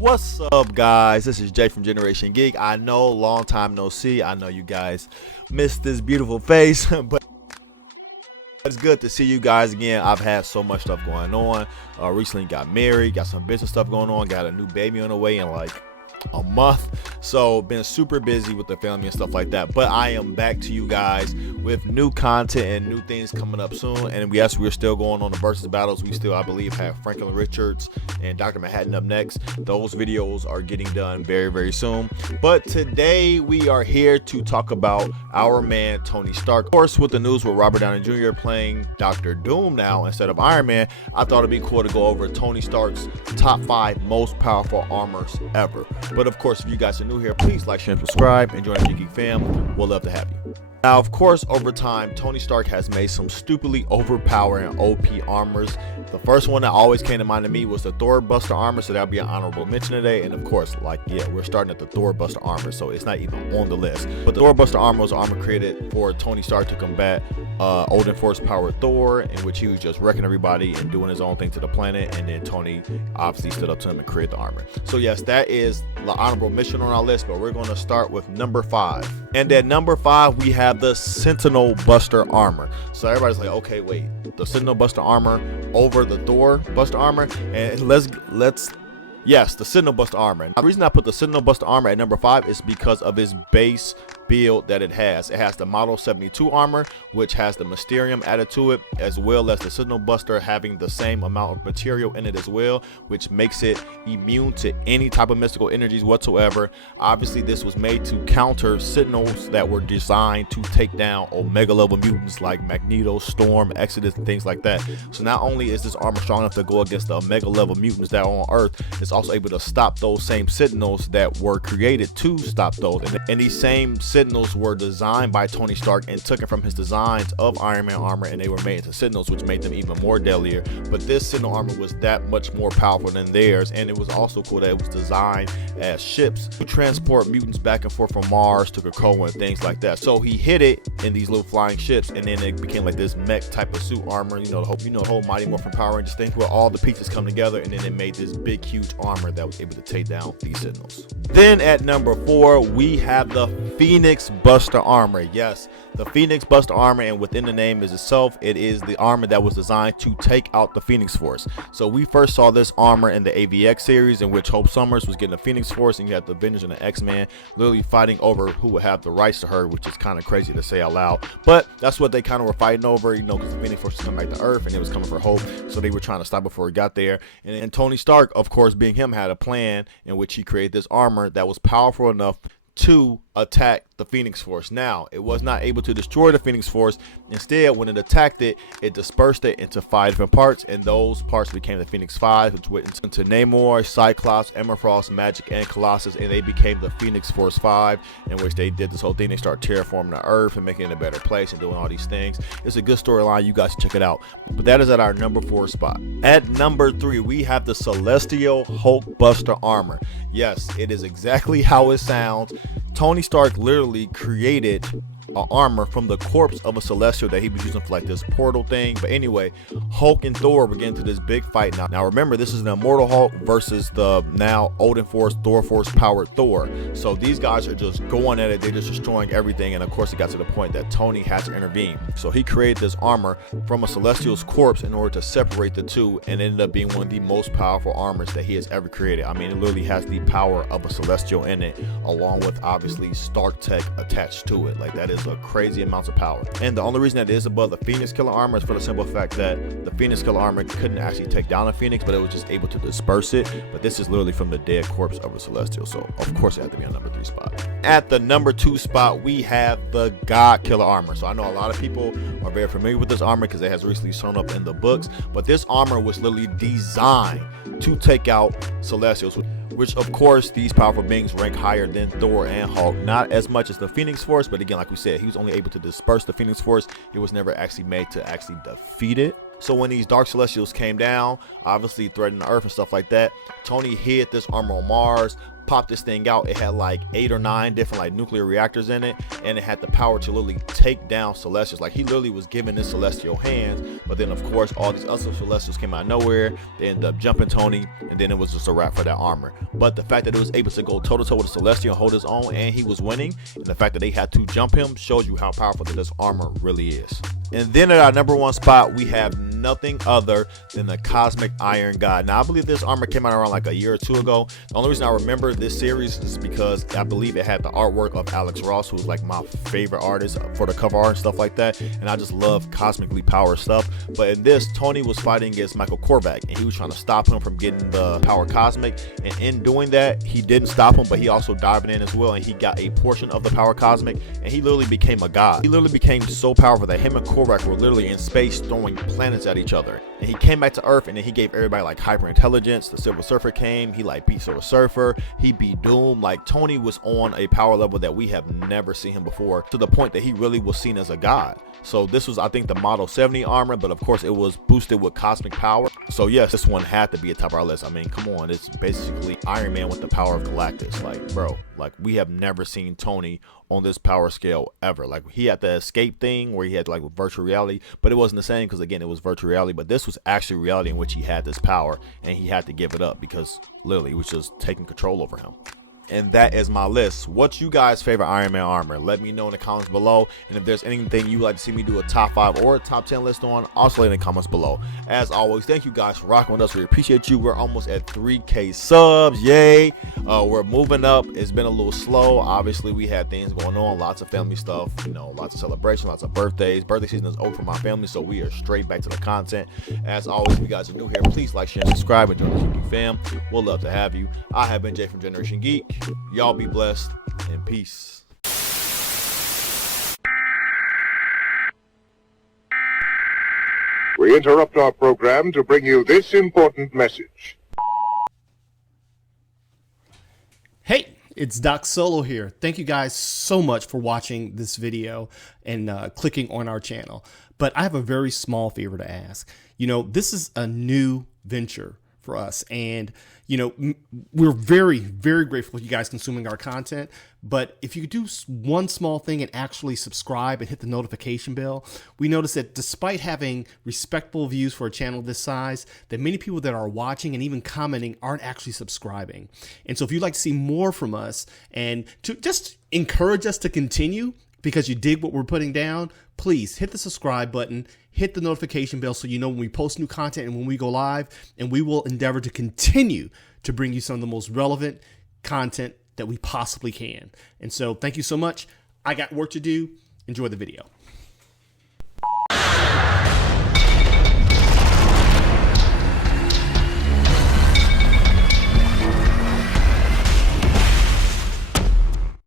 What's up, guys? This is Jay from Generation Geek. I know, long time no see. I know you guys missed this beautiful face, but it's good to see you guys again. I've had so much stuff going on. Recently got married, got some business stuff going on, got a new baby on the way in like a month, so been super busy with the family and stuff like that. But I am back to you guys with new content and new things coming up soon. And yes, we're still going on the versus battles. We still, I believe, have Franklin Richards and Dr. Manhattan up next. Those videos are getting done very soon. But today we are here to talk about our man Tony Stark. Of course, with the news with Robert Downey Jr. playing Dr. Doom now instead of Iron Man, I thought it'd be cool to go over Tony Stark's top 5 most powerful armors ever. But of course, if you guys are new here, please like, share, and subscribe, and join the Geek fam. We'll love to have you. Now, of course, over time, Tony Stark has made some stupidly overpowering OP armors. The first one that always came to mind to me was the Hulkbuster armor, so that'll be an honorable mention today. And of course, we're starting at the Hulkbuster armor, so it's not even on the list. But the Hulkbuster armor was armor created for Tony Stark to combat Odin Force-powered Thor, in which he was just wrecking everybody and doing his own thing to the planet. And then Tony obviously stood up to him and created the armor. So yes, that is the honorable mention on our list, but we're going to start with number 5. And at number 5, we have the Sentinel Buster armor. So everybody's like, okay, wait, the Sentinel Buster armor over the Thor Buster armor? And yes, the Sentinel Buster armor. And the reason I put the Sentinel Buster armor at number 5 is because of his base build that it has. It has the Model 72 armor, which has the Mysterium added to it, as well as the Sentinel Buster having the same amount of material in it as well, which makes it immune to any type of mystical energies whatsoever. Obviously, this was made to counter Sentinels that were designed to take down Omega level mutants like Magneto, Storm, Exodus, and things like that. So not only is this armor strong enough to go against the Omega level mutants that are on Earth, it's also able to stop those same Sentinels that were created to stop those. And these same Sentinels were designed by Tony Stark and took it from his designs of Iron Man armor, and they were made into Sentinels, which made them even more deadlier. But this Sentinel armor was that much more powerful than theirs, and it was also cool that it was designed as ships to transport mutants back and forth from Mars to Krakoa and things like that. So he hit it in these little flying ships, and then it became like this mech type of suit armor, the whole Mighty Morphin Power Rangers thing, where all the pieces come together, and then it made this big huge armor that was able to take down these Sentinels. Then at number 4, we have the Phoenix Buster armor. Yes, the Phoenix Buster armor, and within the name is itself, it is the armor that was designed to take out the Phoenix Force. So we first saw this armor in the AVX series, in which Hope Summers was getting the Phoenix Force, and you had the Avengers and the X-Men literally fighting over who would have the rights to her, which is kind of crazy to say out loud, but that's what they kind of were fighting over, because the Phoenix Force was coming back to Earth and it was coming for Hope, so they were trying to stop before it got there. And Tony Stark, of course, being him, had a plan in which he created this armor that was powerful enough to attack the Phoenix Force. Now, it was not able to destroy the Phoenix Force. Instead, when it attacked it, it dispersed it into 5 different parts, and those parts became the Phoenix 5, which went into Namor, Cyclops, Emma Frost, Magic, and Colossus, and they became the Phoenix Force 5, in which they did this whole thing. They started terraforming the Earth and making it a better place and doing all these things. It's a good storyline. You guys check it out. But that is at our number 4 spot. At number 3, we have the Celestial Hulkbuster armor. Yes, it is exactly how it sounds. Tony Stark literally created an armor from the corpse of a Celestial that he was using for like this portal thing. But anyway, Hulk and Thor were getting into this big fight. Now remember, this is an Immortal Hulk versus the now Odin Force, Thor Force powered Thor. So these guys are just going at it. They're just destroying everything. And of course, it got to the point that Tony had to intervene. So he created this armor from a Celestial's corpse in order to separate the two, and ended up being one of the most powerful armors that he has ever created. I mean, it literally has the power of a Celestial in it, along with obviously Stark tech attached to it. Like, that is a crazy amounts of power. And the only reason that it is above the Phoenix Killer armor is for the simple fact that the Phoenix Killer armor couldn't actually take down a Phoenix, but it was just able to disperse it. But this is literally from the dead corpse of a Celestial, so of course it had to be on number 3 spot. At the number 2 spot, we have the God Killer armor. So I know a lot of people are very familiar with this armor because it has recently shown up in the books, but this armor was literally designed to take out Celestials, which of course these powerful beings rank higher than Thor and Hulk. Not as much as the Phoenix Force, but again, like we said, he was only able to disperse the Phoenix Force. It was never actually made to actually defeat it. So when these Dark Celestials came down, obviously threatening the Earth and stuff like that, Tony hid this armor on Mars, popped this thing out, it had like 8 or 9 different like nuclear reactors in it, and it had the power to literally take down Celestials. Like he literally was given this Celestial hands, but then of course all these other Celestials came out of nowhere. They ended up jumping Tony, and then it was just a wrap for that armor. But the fact that it was able to go toe to toe with the Celestial, hold his own, and he was winning, and the fact that they had to jump him shows you how powerful that this armor really is. And then at our number 1 spot, we have nothing other than the Cosmic Iron God. Now I believe this armor came out around like a year or 2 ago. The only reason I remember this series is because I believe it had the artwork of Alex Ross, who's like my favorite artist for the cover art and stuff like that, and I just love cosmically powered stuff. But in this, Tony was fighting against Michael Korvac, and he was trying to stop him from getting the power cosmic, and in doing that he didn't stop him, but he also dived in as well, and he got a portion of the power cosmic, and he literally became a god. He literally became so powerful that him and Korvac were literally in space throwing planets at each other, and he came back to Earth, and then he gave everybody like hyper intelligence. The Silver Surfer came, he like beat Silver Surfer, he beat Doom. Like Tony was on a power level that we have never seen him before, to the point that he really was seen as a god. So this was, I think, the Model 70 armor, but of course it was boosted with cosmic power. So yes, this one had to be a top of our list. I mean, come on, it's basically Iron Man with the power of Galactus. Like, bro, like we have never seen Tony on this power scale ever. Like he had the escape thing where he had like virtual reality, but it wasn't the same because again, it was virtual reality. But this was actually reality in which he had this power, and he had to give it up because literally it was just taking control over him. And that is my list. What's you guys' favorite Iron Man armor? Let me know in the comments below. And if there's anything you'd like to see me do a top 5 or a top 10 list on, also in the comments below. As always, thank you guys for rocking with us. We appreciate you. We're almost at 3K subs. Yay. We're moving up. It's been a little slow. Obviously, we had things going on, lots of family stuff, you know, lots of celebrations, lots of birthdays. Birthday season is over for my family, so we are straight back to the content. As always, if you guys are new here, please like, share, and subscribe, and join the Geek fam. We'll love to have you. I have been Jay from Generation Geek. Y'all be blessed and peace. We interrupt our program to bring you this important message. Hey, it's Doc Solo here. Thank you guys so much for watching this video and clicking on our channel. But I have a very small favor to ask. You know, this is a new venture for us, and you know, we're very, very grateful for you guys consuming our content. But if you do one small thing and actually subscribe and hit the notification bell, we notice that despite having respectful views for a channel this size, that many people that are watching and even commenting aren't actually subscribing. And so if you'd like to see more from us and to just encourage us to continue because you dig what we're putting down, please hit the subscribe button, hit the notification bell so you know when we post new content and when we go live, and we will endeavor to continue to bring you some of the most relevant content that we possibly can. And so thank you so much. I got work to do. Enjoy the video.